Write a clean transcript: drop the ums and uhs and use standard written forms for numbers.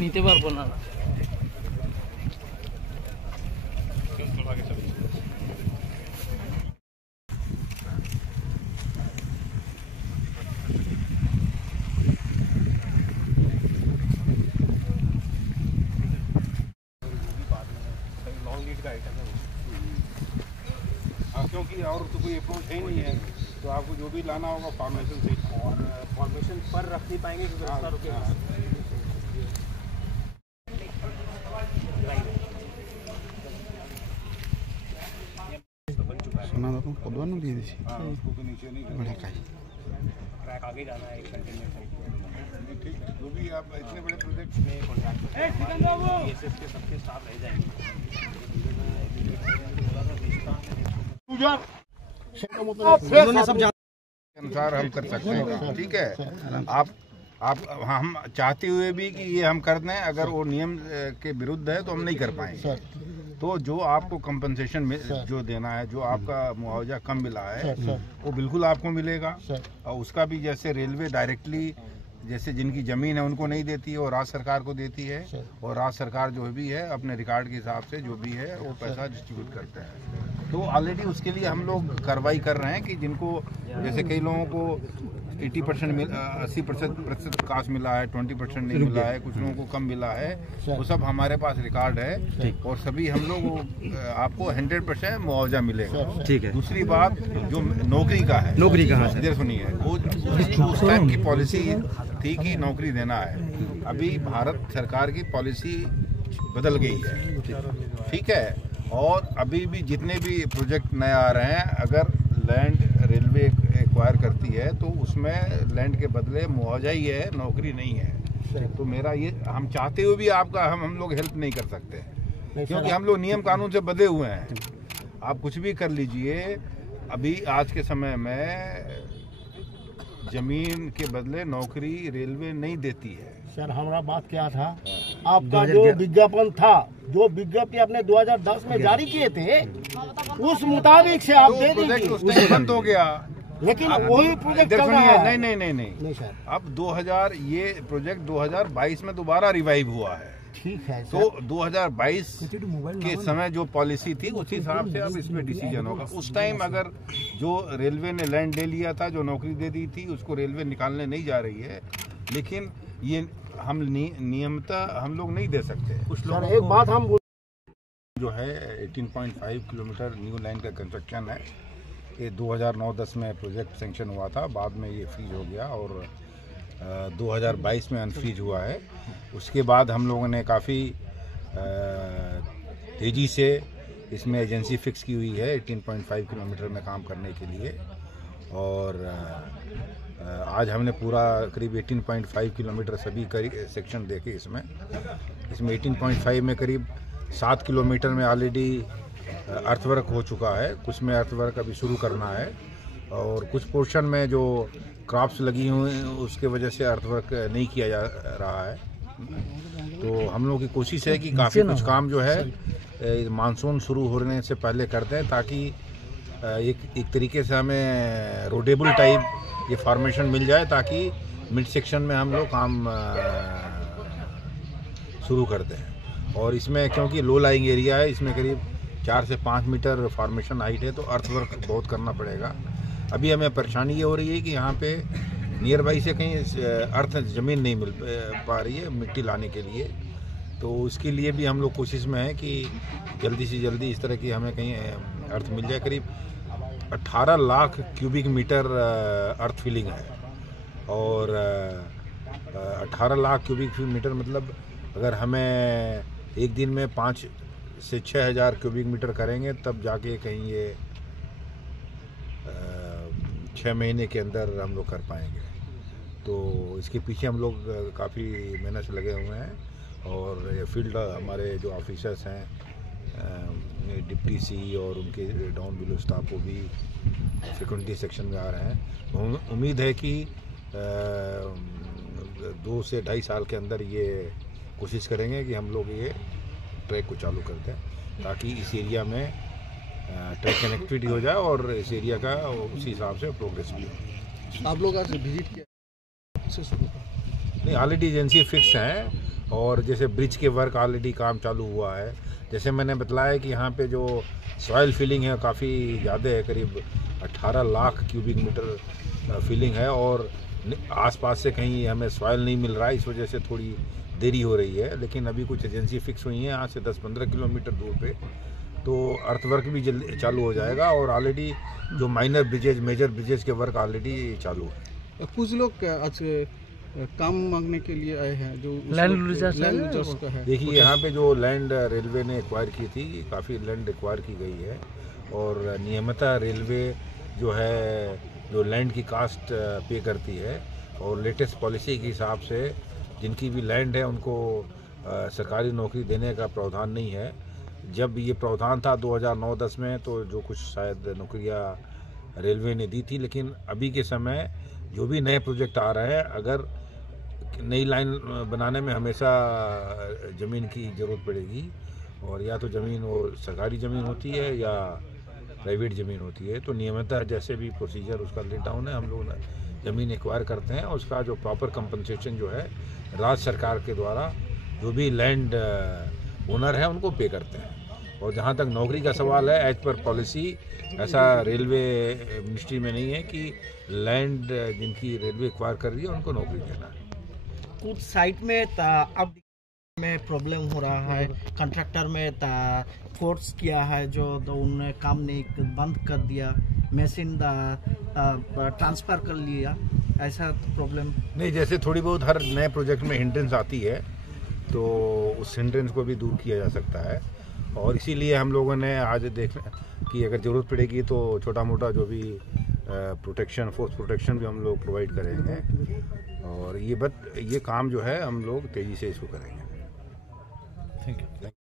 নিতে পারবো না। क्योंकि और तो कोई अप्रोच है नहीं है, तो आपको जो भी लाना होगा फॉर्मेशन से, और फॉर्मेशन पर रख नहीं पाएंगे क्योंकि रास्ता रुकेगा। सुना तो पदवा न दिए थी। हाँ, उसको तो नीचे नहीं बड़ा का ट्रैक आगे जाना है, एक कंटेनर साइड। ठीक, जो भी आप इतने बड़े प्रोजेक्ट में कॉन्ट्रैक्ट के सबके स्टाफ रह जाएंगे। अनुसार हम कर सकते हैं, ठीक है। आप हम चाहते हुए भी कि ये हम कर दें, अगर वो नियम के विरुद्ध है तो हम नहीं कर पाएंगे। तो जो आपको कंपनसेशन जो देना है, जो आपका मुआवजा कम मिला है, वो बिल्कुल आपको मिलेगा। और उसका भी जैसे रेलवे डायरेक्टली जैसे जिनकी ज़मीन है उनको नहीं देती है, और राज्य सरकार को देती है, और राज्य सरकार जो भी है अपने रिकॉर्ड के हिसाब से जो भी है वो पैसा डिस्ट्रीब्यूट करते हैं। तो ऑलरेडी उसके लिए हम लोग कार्रवाई कर रहे हैं कि जिनको जैसे कई लोगों को 80% कास्ट मिला है, 20% नहीं मिला है, कुछ लोगों को कम मिला है, वो सब हमारे पास रिकॉर्ड है, और सभी हम लोग आपको 100% मुआवजा मिलेगा। ठीक है। दूसरी बात जो नौकरी का है, नौकरी कहाँ से इधर सुनिए, वो उस टाइम की पॉलिसी थी कि नौकरी देना है। अभी भारत सरकार की पॉलिसी बदल गई है, ठीक है। और अभी भी जितने भी प्रोजेक्ट नए आ रहे हैं, अगर लैंड रेलवे एक्वायर करती है तो उसमें लैंड के बदले मुआवजा ही है, नौकरी नहीं है। तो मेरा ये, हम चाहते हुए भी आपका हम लोग हेल्प नहीं कर सकते, क्योंकि हम लोग नियम कानून से बंधे हुए हैं। आप कुछ भी कर लीजिए, अभी आज के समय में जमीन के बदले नौकरी रेलवे नहीं देती है। सर हमारा बात क्या था, आपका जो विज्ञापन था, जो विज्ञप्ति आपने 2010 में जारी किए थे, उस मुताबिक से आप दे दीजिए। उस टाइम बंद हो गया, लेकिन वही प्रोजेक्ट चल रहा है। नहीं सर, अब 2000 ये प्रोजेक्ट 2022 में दोबारा रिवाइव हुआ है। ठीक है सर। तो 2022 के समय जो पॉलिसी थी उस हिसाब से अब इसमें डिसीजन होगा। उस टाइम अगर जो रेलवे ने लैंड ले लिया था, जो नौकरी दे दी थी, उसको रेलवे निकालने नहीं जा रही है, लेकिन ये हम नियमतः हम लोग नहीं दे सकते। कुछ लोग एक बात हम जो है 18.5 किलोमीटर न्यू लाइन का कंस्ट्रक्शन है, ये 2009-10 में प्रोजेक्ट सेंक्शन हुआ था, बाद में ये फ्रीज हो गया और 2022 में अनफ्रीज हुआ है। उसके बाद हम लोगों ने काफ़ी तेज़ी से इसमें एजेंसी फिक्स की हुई है 18.5 किलोमीटर में काम करने के लिए, और आज हमने पूरा करीब 18.5 किलोमीटर सभी सेक्शन देखे। इसमें 18.5 में करीब 7 किलोमीटर में ऑलरेडी अर्थवर्क हो चुका है, कुछ में अर्थवर्क अभी शुरू करना है, और कुछ पोर्शन में जो क्रॉप्स लगी हुई हैं उसके वजह से अर्थवर्क नहीं किया जा रहा है। तो हम लोगों की कोशिश है कि काफ़ी कुछ काम जो है मानसून शुरू होने से पहले करते हैं, ताकि एक तरीके से हमें रोडेबल टाइप ये फॉर्मेशन मिल जाए, ताकि मिड सेक्शन में हम लोग काम शुरू करते हैं। और इसमें क्योंकि लो लाइंग एरिया है, इसमें करीब 4 से 5 मीटर फॉर्मेशन हाइट है, तो अर्थवर्क बहुत करना पड़ेगा। अभी हमें परेशानी ये हो रही है कि यहाँ पे नियर बाई से कहीं अर्थ ज़मीन नहीं मिल पा रही है मिट्टी लाने के लिए, तो उसके लिए भी हम लोग कोशिश में हैं कि जल्दी से जल्दी इस तरह की हमें कहीं अर्थ मिल जाए। करीब 18 लाख क्यूबिक मीटर अर्थ फिलिंग है, और 18 लाख क्यूबिक मीटर मतलब अगर हमें एक दिन में 5 से 6 हज़ार क्यूबिक मीटर करेंगे, तब जाके कहीं ये 6 महीने के अंदर हम लोग कर पाएंगे। तो इसके पीछे हम लोग काफ़ी मेहनत से लगे हुए हैं, और फील्ड हमारे जो ऑफिसर्स हैं, डिप्टी सी और उनके डाउन बिलो स्टाफ को भी फ्रिक्वेंटली सेक्शन में आ रहे हैं। उम्मीद है कि 2 से 2.5 साल के अंदर ये कोशिश करेंगे कि हम लोग ये ट्रैक को चालू करते हैं, ताकि इस एरिया में ट्रैक कनेक्टिविटी हो जाए और इस एरिया का उसी हिसाब से प्रोग्रेस भी हो। आप लोग आज विजिट किया? नहीं, ऑलरेडी एजेंसी फिक्स है, और जैसे ब्रिज के वर्क ऑलरेडी काम चालू हुआ है। जैसे मैंने बतलाया कि यहाँ पे जो सॉइल फिलिंग है काफ़ी ज़्यादा है, करीब 18 लाख क्यूबिक मीटर फिलिंग है और आसपास से कहीं हमें सॉइल नहीं मिल रहा है, इस वजह से थोड़ी देरी हो रही है। लेकिन अभी कुछ एजेंसी फिक्स हुई हैं यहाँ से 10-15 किलोमीटर दूर पे, तो अर्थवर्क भी जल्दी चालू हो जाएगा और ऑलरेडी जो माइनर ब्रिजेज मेजर ब्रिजेज के वर्क ऑलरेडी चालू है। कुछ लोग आज काम मांगने के लिए आए हैं जो लैंड यूजर्स का है। देखिए यहाँ पे जो लैंड रेलवे ने एक्वायर की थी, काफ़ी लैंड एक्वायर की गई है और नियमितः रेलवे जो है जो लैंड की कास्ट पे करती है और लेटेस्ट पॉलिसी के हिसाब से जिनकी भी लैंड है उनको सरकारी नौकरी देने का प्रावधान नहीं है। जब ये प्रावधान था 2009-10 में तो जो कुछ शायद नौकरियां रेलवे ने दी थी, लेकिन अभी के समय जो भी नए प्रोजेक्ट आ रहे हैं, अगर नई लाइन बनाने में हमेशा ज़मीन की ज़रूरत पड़ेगी और या तो ज़मीन वो सरकारी ज़मीन होती है या प्राइवेट ज़मीन होती है, तो नियमितः जैसे भी प्रोसीजर उसका लेट डाउन है, हम लोग ज़मीन एक्वायर करते हैं और उसका जो प्रॉपर कंपनसेशन जो है राज्य सरकार के द्वारा जो भी लैंड ओनर है उनको पे करते हैं। और जहाँ तक नौकरी का सवाल है, एज पर पॉलिसी ऐसा रेलवे मिनिस्ट्री में नहीं है कि लैंड जिनकी रेलवे एक्वायर कर रही है उनको नौकरी देना है। कुछ साइट में अब में प्रॉब्लम हो रहा है, कंट्रैक्टर में फोर्स किया है जो उन्होंने काम नहीं बंद कर दिया, मशीन ट्रांसफ़र कर लिया, ऐसा प्रॉब्लम नहीं। जैसे थोड़ी बहुत हर नए प्रोजेक्ट में हिंड्रेंस आती है तो उस हिंड्रेंस को भी दूर किया जा सकता है और इसीलिए हम लोगों ने आज देखा कि अगर ज़रूरत पड़ेगी तो छोटा मोटा जो भी प्रोटेक्शन फोर्स प्रोटेक्शन भी हम लोग प्रोवाइड करेंगे और ये काम जो है हम लोग तेज़ी से इसको करेंगे। Thank you.